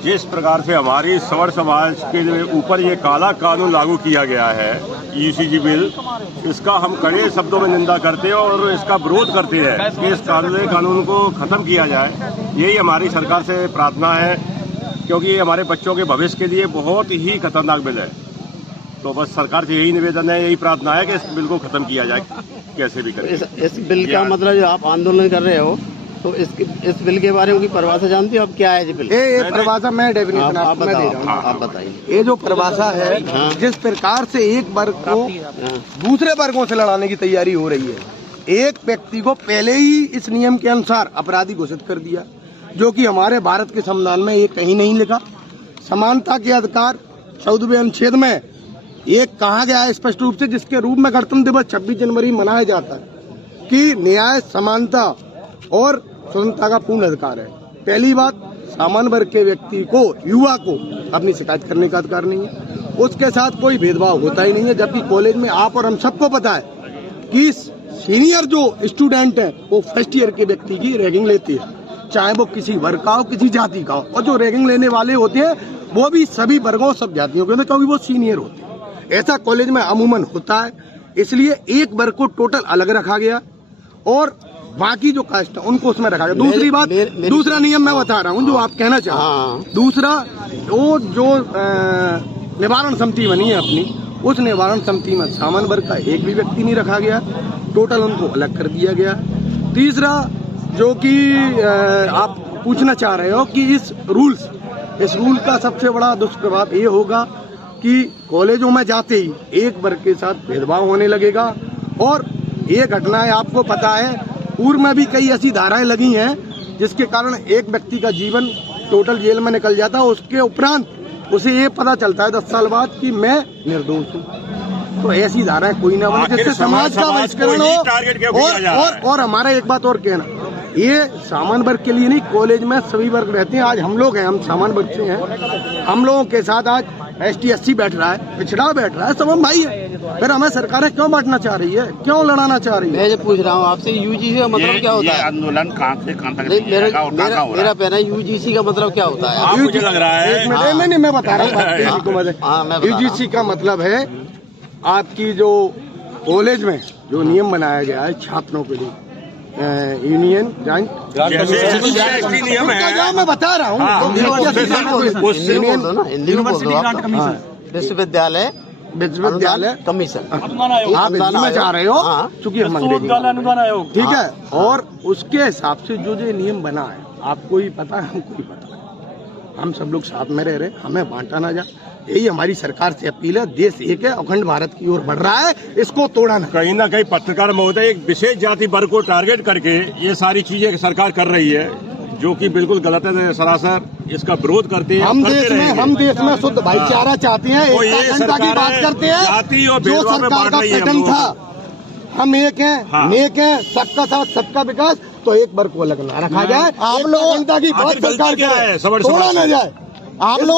जिस प्रकार से हमारी सवर समाज के ऊपर ये काला कानून लागू किया गया है, ईसीजी बिल, इसका हम कड़े शब्दों में निंदा करते हैं और इसका विरोध करते हैं कि इस कानून को खत्म किया जाए। यही हमारी सरकार से प्रार्थना है, क्योंकि ये हमारे बच्चों के भविष्य के लिए बहुत ही खतरनाक बिल है। तो बस सरकार से यही निवेदन है, यही प्रार्थना है कि इस बिल को खत्म किया जाए, कैसे भी करें। इस बिल का मतलब जो आप आंदोलन कर रहे हो, तो इस बिल के बारे में की परिभाषा जानती हो आप? क्या है ये बिल? ये परिभाषा मैं डेफिनेशन आपको मैं दे रहा हूँ, आप बताइए। ये जो परिभाषा है, जिस प्रकार से एक वर्ग को दूसरे वर्गों से लड़ाने की तैयारी हो रही है, एक व्यक्ति को पहले ही इस नियम के अनुसार अपराधी घोषित कर दिया, जो कि हमारे भारत के संविधान में ये कहीं नहीं लिखा। समानता के अधिकार 14वें अनुच्छेद में ये कहा गया है स्पष्ट रूप से, जिसके रूप में गणतंत्र दिवस 26 जनवरी मनाया जाता है, कि न्याय, समानता और स्वतंत्रता का पूर्ण अधिकार है। पहली बात, सामान्य वर्ग के व्यक्ति को, युवा को अपनी शिकायत करने का अधिकार नहीं है, उसके साथ कोई भेदभाव होता ही नहीं है। जबकि कॉलेज में आप और हम सबको पता है कि सीनियर जो स्टूडेंट है वो फर्स्ट ईयर के व्यक्ति की रैगिंग लेती है, चाहे वो किसी वर्ग का हो, किसी जाति का हो। और जो रैगिंग लेने वाले होते हैं वो भी सभी वर्गों, सब जातियों के होते हैं, क्योंकि वो सीनियर होते हैं। ऐसा कॉलेज में अमूमन होता है, इसलिए एक वर्ग को टोटल अलग रखा गया और बाकी जो कास्ट है उनको उसमें रखा गया। दूसरी बात, दूसरा नियम मैं बता रहा हूँ जो आप कहना चाहते। दूसरा, वो जो निवारण समिति बनी है अपनी, उस निवारण समिति में सामान्य वर्ग का एक भी व्यक्ति नहीं रखा गया, टोटल उनको अलग कर दिया गया। तीसरा, जो कि आप पूछना चाह रहे हो कि इस रूल का सबसे बड़ा दुष्प्रभाव ये होगा कि कॉलेजों में जाते ही एक वर्ग के साथ भेदभाव होने लगेगा। और ये घटनाएं आपको पता है, पूर्व में भी कई ऐसी धाराएं लगी हैं जिसके कारण एक व्यक्ति का जीवन टोटल जेल में निकल जाता है। उसके उपरांत उसे ये पता चलता है 10 साल बाद कि मैं निर्दोष हूँ। तो ऐसी धाराएं कोई ना बने जिससे समाज का बहिष्करण हो। और हमारा एक बात और कहना, ये सामान्य वर्ग के लिए नहीं, कॉलेज में सभी वर्ग रहते हैं। आज हम लोग हैं, हम सामान्य वर्ग से हैं, हम लोगों के साथ आज ST SC बैठ रहा है, पिछड़ा बैठ रहा है, सब हम भाई है। फिर हमें सरकारें क्यों बांटना चाह रही है, क्यों लड़ाना चाह रही है? मैं जो पूछ रहा हूँ आपसे, UGC का मतलब क्या होता है? आंदोलन कहाँ से कहाँ तक? मेरा कहना है UGC का मतलब क्या होता है? मुझे लग रहा है, नहीं, मैं बता रहा हूँ। UGC का मतलब है आपकी जो कॉलेज में जो नियम बनाया गया है छात्रों के लिए, यूनियन ग्रांट नियम है, मैं बता रहा हूँ। विश्वविद्यालय कमीशन आप इसमें जा रहे हो, चूंकि हम अनुदान आयोग, ठीक है। और उसके हिसाब से जो नियम बना है, आपको ही पता है, हमको ही पता है, हम सब लोग साथ में रह रहे, हमें बांटा ना जाए। यही हमारी सरकार से अपील है। देश एक है, अखंड भारत की ओर बढ़ रहा है, इसको तोड़ा ना। कहीं ना कहीं पत्रकार महोदय एक विशेष जाति वर्ग को टारगेट करके ये सारी चीजें सरकार कर रही है, जो कि बिल्कुल गलत है। सरासर इसका विरोध करते हैं। हम देश में शुद्ध भाईचारा चाहते हैं, एकता की बात करते हैं। जाति और जो सरकार का पैटर्न था, हम एक हैं, नेक हैं, सबका साथ सबका विकास, तो एक वर्ग को अलग ना रखा जाए। आप लोग की बात सरकार क्या है, तोड़ा ना जाए। आप लोग